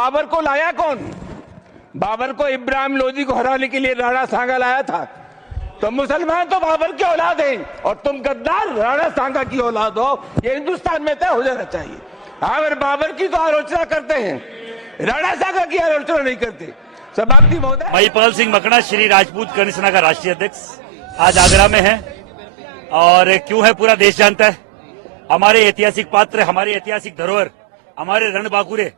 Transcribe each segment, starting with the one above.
बाबर को लाया कौन? बाबर को इब्राहिम लोदी को हराने के लिए राणा सांगा लाया था। तो मुसलमान तो बाबर की औलाद हैं और तुम गद्दार राणा सांगा की औलाद हो। ये हिंदुस्तान में तय हो जाना चाहिए। अगर बाबर की तो आलोचना करते हैं, राणा सांगा की आलोचना नहीं करते। सभापति महोदय, महिपाल सिंह मकड़ा श्री राजपूत कर्ण सेना का राष्ट्रीय अध्यक्ष आज आगरा में है और क्यों है पूरा देश जानता है। हमारे ऐतिहासिक पात्र, हमारी ऐतिहासिक धरोहर, हमारे रणबांकुरे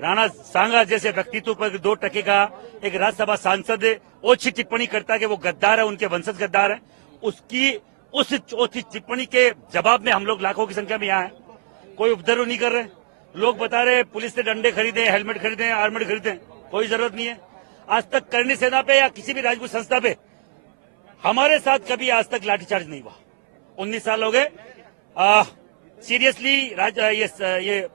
राणा सांगा जैसे व्यक्तित्व पर 2% का एक राज्यसभा सांसद ओछी टिप्पणी करता है कि वो गद्दार है, उनके वंशज गद्दार है। उसकी उस ओछी टिप्पणी के जवाब में हम लोग लाखों की संख्या में यहाँ है। कोई उपद्रव नहीं कर रहे। लोग बता रहे पुलिस से डंडे खरीदे, हेलमेट खरीदे, आर्मर खरीदे, कोई जरूरत नहीं है। आज तक करणी सेना पे या किसी भी राजपूत संस्था पे हमारे साथ कभी आज तक लाठीचार्ज नहीं हुआ। 19 साल हो गए सीरियसली ये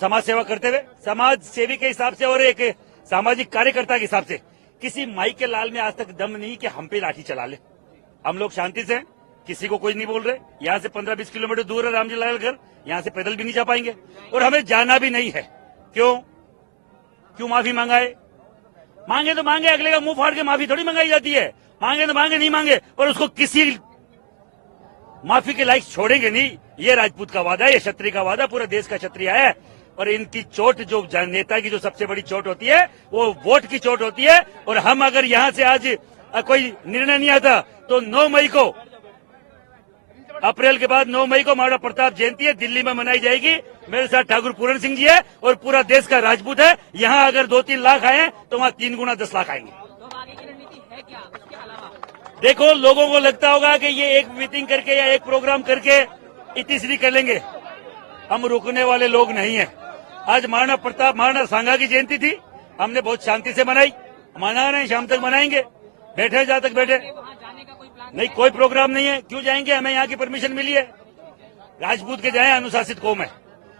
समाज सेवा करते हुए, समाज सेवी के हिसाब से और एक सामाजिक कार्यकर्ता के हिसाब से किसी माई के लाल में आज तक दम नहीं कि हम पे लाठी चला ले। हम लोग शांति से, किसी को कोई नहीं बोल रहे। यहाँ से 15-20 किलोमीटर दूर है रामजी लाल घर, यहाँ से पैदल भी नहीं जा पाएंगे और हमें जाना भी नहीं है। क्यों माफी मांगाए? मांगे तो मांगे, अगले का मुंह फाड़ के माफी थोड़ी मंगाई जाती है। मांगे तो मांगे, नहीं मांगे पर उसको किसी माफी के लायक छोड़ेंगे नहीं। ये राजपूत का वादा है, ये क्षत्रिय का वादा, पूरा देश का क्षत्रिय है। और इनकी चोट, जो नेता की जो सबसे बड़ी चोट होती है वो वोट की चोट होती है। और हम अगर यहाँ से आज कोई निर्णय नहीं आता तो 9 मई को, अप्रैल के बाद 9 मई को महाराणा प्रताप जयंती है, दिल्ली में मनाई जाएगी। मेरे साथ ठाकुर पूरण सिंह जी है और पूरा देश का राजपूत है। यहाँ अगर 2-3 लाख आए तो वहाँ 3 गुना 10 लाख आएंगे। देखो, लोगों को लगता होगा कि ये एक मीटिंग करके या एक प्रोग्राम करके इतनी कर लेंगे। हम रुकने वाले लोग नहीं हैं। आज महाराणा सांगा की जयंती थी, हमने बहुत शांति से मनाई, मना रहे हैं, शाम तक मनाएंगे। बैठे जहां तक बैठे, नहीं कोई प्रोग्राम नहीं है। क्यों जाएंगे? हमें यहाँ की परमिशन मिली है। राजपूत के जाए, अनुशासित कौम है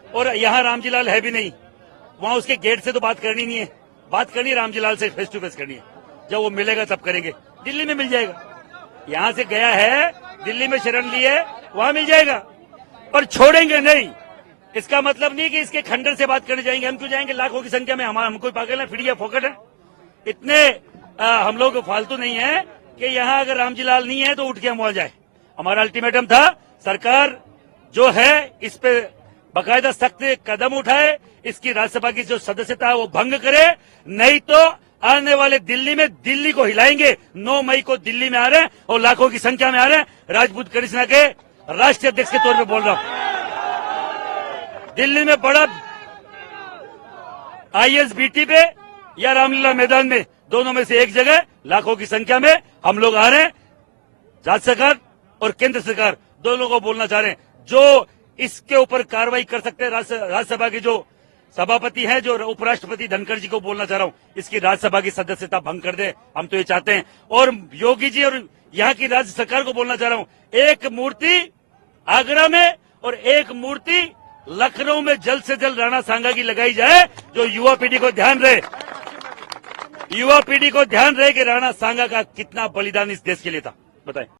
और यहाँ रामजी लाल है भी नहीं। वहाँ उसके गेट से तो बात करनी नहीं है, बात करनी है रामजी लाल से फेस टू फेस करनी है। जब वो मिलेगा तब करेंगे। दिल्ली में मिल जाएगा। यहाँ से गया है, दिल्ली में शरण ली है, वहां मिल जाएगा, पर छोड़ेंगे नहीं। इसका मतलब नहीं कि इसके खंडर से बात करने जाएंगे। हम क्यों जाएंगे? लाखों की संख्या में हम कोई पागल है, फिर फोकट है। इतने हम लोग फालतू नहीं है कि यहाँ अगर रामजी लाल नहीं है तो उठ के हम वहां जाए। हमारा अल्टीमेटम था, सरकार जो है इस पे बाकायदा सख्त कदम उठाए, इसकी राज्यसभा की जो सदस्यता है वो भंग करे, नहीं तो आने वाले दिल्ली में दिल्ली को हिलाएंगे। 9 मई को दिल्ली में आ रहे हैं और लाखों की संख्या में आ रहे हैं। राजपूत कर्ण सेना के राष्ट्रीय अध्यक्ष के तौर पे बोल रहा हूं, दिल्ली में बड़ा ISBT पे या रामलीला मैदान में, दोनों में से एक जगह लाखों की संख्या में हम लोग आ रहे हैं। राज्य सरकार और केंद्र सरकार दोनों को बोलना चाह रहे हैं, जो इसके ऊपर कार्रवाई कर सकते हैं। राज्यसभा के जो सभापति हैं, जो उपराष्ट्रपति धनखड़ जी को बोलना चाह रहा हूं, इसकी राज्यसभा की सदस्यता भंग कर दे। हम तो ये चाहते हैं। और योगी जी और यहाँ की राज्य सरकार को बोलना चाह रहा हूं, एक मूर्ति आगरा में और एक मूर्ति लखनऊ में जल्द से जल्द राणा सांगा की लगाई जाए। जो युवा पीढ़ी को ध्यान रहे कि राणा सांगा का कितना बलिदान इस देश के लिए था। बताएं।